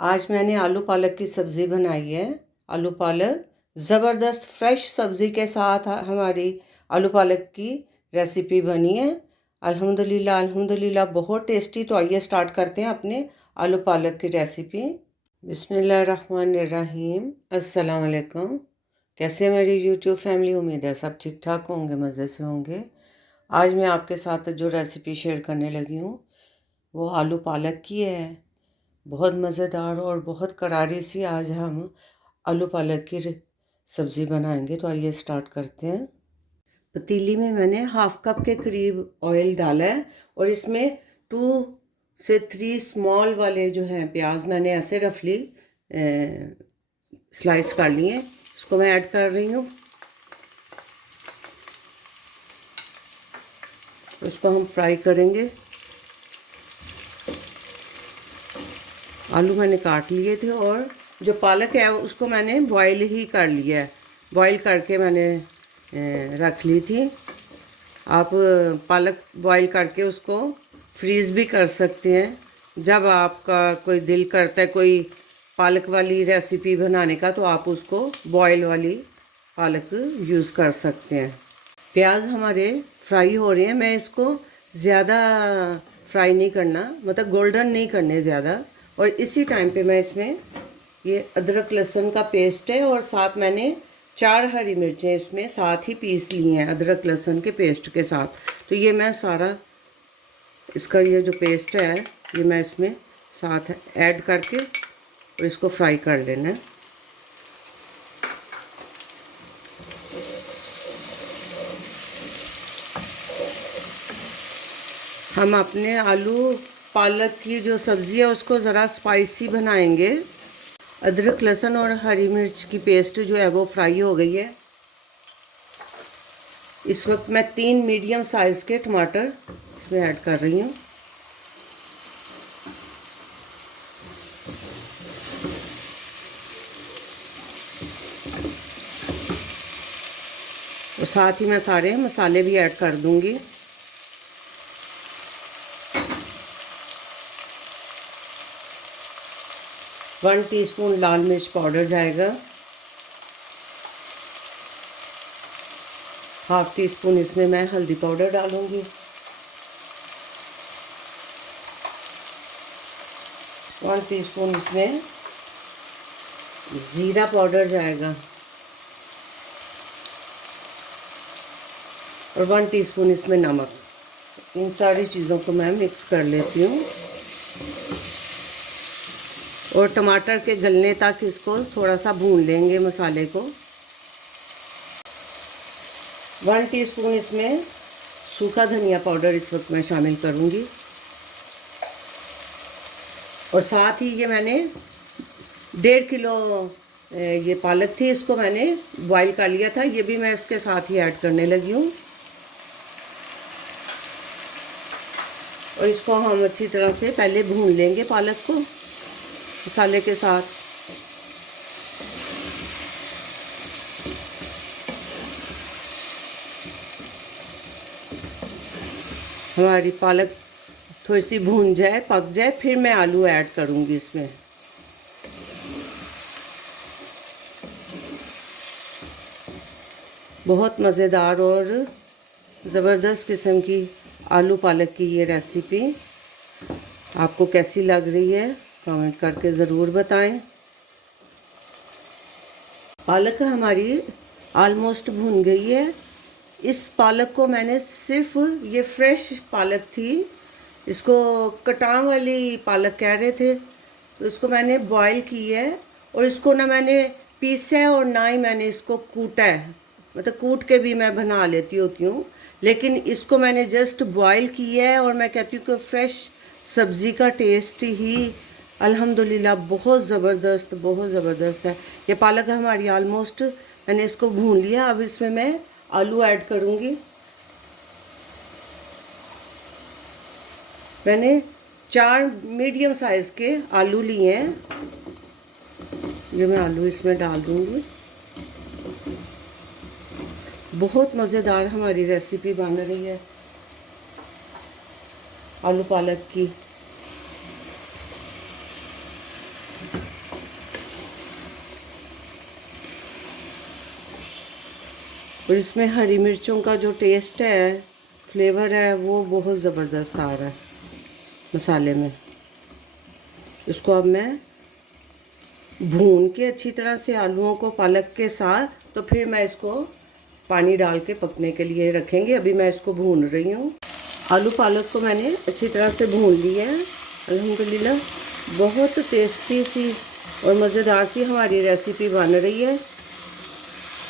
आज मैंने आलू पालक की सब्ज़ी बनाई है। आलू पालक ज़बरदस्त फ्रेश सब्ज़ी के साथ हमारी आलू पालक की रेसिपी बनी है। अल्हम्दुलिल्लाह अल्हम्दुलिल्लाह बहुत टेस्टी। तो आइए स्टार्ट करते हैं अपने आलू पालक की रेसिपी। बिस्मिल्लाहिर्रहमानिर्रहीम। अस्सलाम वालेकुम। कैसे है मेरी यूट्यूब फैमिली? उम्मीद है सब ठीक ठाक होंगे, मज़े से होंगे। आज मैं आपके साथ जो रेसिपी शेयर करने लगी हूँ वो आलू पालक की है। बहुत मज़ेदार और बहुत करारी सी आज हम आलू पालक की सब्ज़ी बनाएंगे। तो आइए स्टार्ट करते हैं। पतीली में मैंने हाफ कप के करीब ऑयल डाला है और इसमें 2 से 3 स्मॉल वाले जो हैं प्याज मैंने ऐसे रफली स्लाइस कर लिए हैं। इसको मैं ऐड कर रही हूँ। इसको हम फ्राई करेंगे। आलू मैंने काट लिए थे और जो पालक है उसको मैंने बॉईल ही कर लिया है। बॉईल करके मैंने रख ली थी। आप पालक बॉईल करके उसको फ्रीज़ भी कर सकते हैं। जब आपका कोई दिल करता है कोई पालक वाली रेसिपी बनाने का तो आप उसको बॉईल वाली पालक यूज़ कर सकते हैं। प्याज हमारे फ्राई हो रहे हैं। मैं इसको ज़्यादा फ्राई नहीं करना, मतलब गोल्डन नहीं करने ज़्यादा। और इसी टाइम पे मैं इसमें ये अदरक लहसुन का पेस्ट है और साथ मैंने 4 हरी मिर्चें इसमें साथ ही पीस ली हैं अदरक लहसुन के पेस्ट के साथ। तो ये मैं सारा इसका ये जो पेस्ट है ये मैं इसमें साथ ऐड करके और इसको फ्राई कर लेना है। हम अपने आलू पालक की जो सब्ज़ी है उसको ज़रा स्पाइसी बनाएंगे। अदरक लहसुन और हरी मिर्च की पेस्ट जो है वो फ्राई हो गई है। इस वक्त मैं 3 मीडियम साइज़ के टमाटर इसमें ऐड कर रही हूँ। और साथ ही मैं सारे मसाले भी ऐड कर दूँगी। वन टीस्पून लाल मिर्च पाउडर जाएगा। हाफ टी स्पून इसमें मैं हल्दी पाउडर डालूँगी। 1 टीस्पून इसमें ज़ीरा पाउडर जाएगा और 1 टीस्पून इसमें नमक। इन सारी चीज़ों को मैं मिक्स कर लेती हूँ और टमाटर के गलने तक इसको थोड़ा सा भून लेंगे मसाले को। 1 टीस्पून इसमें सूखा धनिया पाउडर इस वक्त मैं शामिल करूँगी। और साथ ही ये मैंने 1.5 किलो ये पालक थी, इसको मैंने बॉईल कर लिया था, ये भी मैं इसके साथ ही ऐड करने लगी हूँ। और इसको हम अच्छी तरह से पहले भून लेंगे पालक को मसाले के साथ। हमारी पालक थोड़ी सी भून जाए, पक जाए, फिर मैं आलू ऐड करूँगी इसमें। बहुत मज़ेदार और ज़बरदस्त किस्म की आलू पालक की ये रेसिपी आपको कैसी लग रही है कमेंट करके ज़रूर बताएं। पालक हमारी ऑलमोस्ट भून गई है। इस पालक को मैंने सिर्फ, ये फ्रेश पालक थी, इसको कटाव वाली पालक कह रहे थे, तो इसको मैंने बॉईल की है। और इसको ना मैंने पीसा है और ना ही मैंने इसको कूटा है, मतलब कूट के भी मैं बना लेती होती हूँ, लेकिन इसको मैंने जस्ट बॉईल किया है। और मैं कहती हूँ कि फ्रेश सब्ज़ी का टेस्ट ही अल्हम्दुलिल्लाह बहुत ज़बरदस्त है। ये पालक हमारी ऑलमोस्ट, मैंने इसको भून लिया। अब इसमें मैं आलू ऐड करूँगी। मैंने 4 मीडियम साइज़ के आलू लिए हैं। ये मैं आलू इसमें डाल दूँगी। बहुत मज़ेदार हमारी रेसिपी बन रही है आलू पालक की। और इसमें हरी मिर्चों का जो टेस्ट है, फ्लेवर है, वो बहुत ज़बरदस्त आ रहा है मसाले में। इसको अब मैं भून के अच्छी तरह से आलूओं को पालक के साथ, तो फिर मैं इसको पानी डाल के पकने के लिए रखेंगे। अभी मैं इसको भून रही हूँ। आलू पालक को मैंने अच्छी तरह से भून लिया है। अल्हम्दुलिल्लाह बहुत टेस्टी सी और मज़ेदार सी हमारी रेसिपी बन रही है।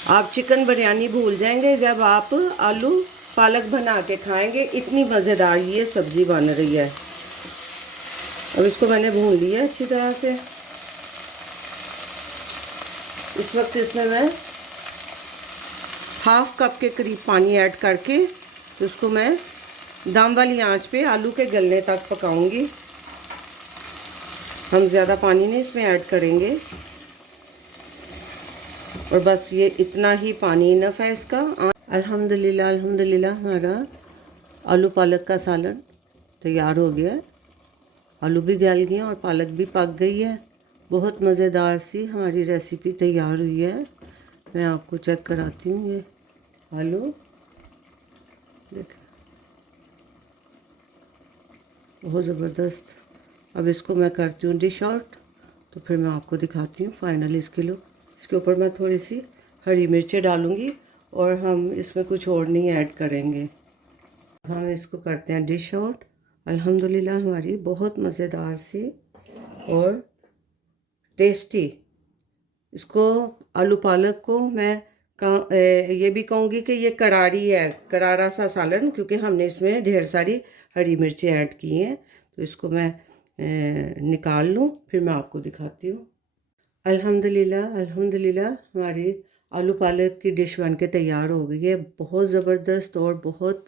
आप चिकन बिरयानी भूल जाएंगे जब आप आलू पालक बना के खाएंगे, इतनी मज़ेदार ये सब्ज़ी बन रही है। अब इसको मैंने भून लिया अच्छी तरह से। इस वक्त इसमें मैं हाफ़ कप के करीब पानी ऐड करके तो उसको मैं दम वाली आंच पे आलू के गलने तक पकाऊंगी। हम ज़्यादा पानी नहीं इसमें ऐड करेंगे और बस ये इतना ही पानी इनफ है इसका। अल्हम्दुलिल्लाह अल्हम्दुलिल्लाह हमारा आलू पालक का सालन तैयार हो गया है। आलू भी गल गए और पालक भी पक गई है। बहुत मज़ेदार सी हमारी रेसिपी तैयार हुई है। मैं आपको चेक कराती हूँ। ये आलू देखें, बहुत ज़बरदस्त। अब इसको मैं करती हूँ डिश आउट, तो फिर मैं आपको दिखाती हूँ फाइनल इसके लुक। इसके ऊपर मैं थोड़ी सी हरी मिर्चें डालूँगी और हम इसमें कुछ और नहीं ऐड करेंगे। हम इसको करते हैं डिश आउट। अल्हम्दुलिल्लाह हमारी बहुत मज़ेदार सी और टेस्टी, इसको आलू पालक को मैं ये भी कहूँगी कि ये करारी है, करारा सा सालन, क्योंकि हमने इसमें ढेर सारी हरी मिर्चें ऐड की हैं। तो इसको मैं निकाल लूँ, फिर मैं आपको दिखाती हूँ। अल्हम्दुलिल्लाह अल्हम्दुलिल्लाह हमारी आलू पालक की डिश बन के तैयार हो गई है। बहुत ज़बरदस्त और बहुत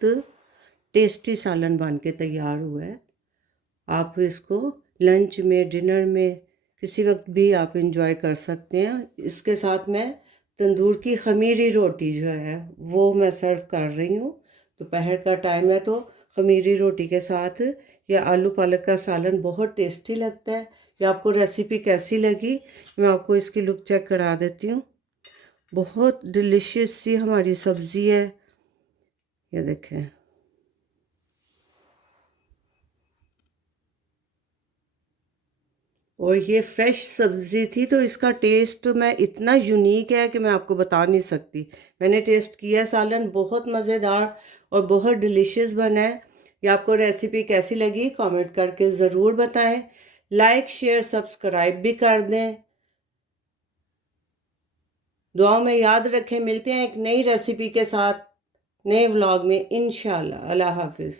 टेस्टी सालन बन के तैयार हुआ है। आप इसको लंच में, डिनर में, किसी वक्त भी आप इंजॉय कर सकते हैं। इसके साथ मैं तंदूर की ख़मीरी रोटी जो है वो मैं सर्व कर रही हूँ। दोपहर का टाइम है तो ख़मीरी रोटी के साथ ये आलू पालक का सालन बहुत टेस्टी लगता है। ये आपको रेसिपी कैसी लगी, मैं आपको इसकी लुक चेक करा देती हूँ। बहुत डिलीशियस सी हमारी सब्ज़ी है, ये देखें। और ये फ्रेश सब्ज़ी थी तो इसका टेस्ट मैं इतना यूनिक है कि मैं आपको बता नहीं सकती। मैंने टेस्ट किया सालन, बहुत मज़ेदार और बहुत डिलीशियस बना है। ये आपको रेसिपी कैसी लगी कमेंट करके ज़रूर बताएं। लाइक शेयर सब्सक्राइब भी कर दें। दुआ में याद रखें। मिलते हैं एक नई रेसिपी के साथ नए व्लॉग में इंशाल्लाह। अल्लाह हाफिज़।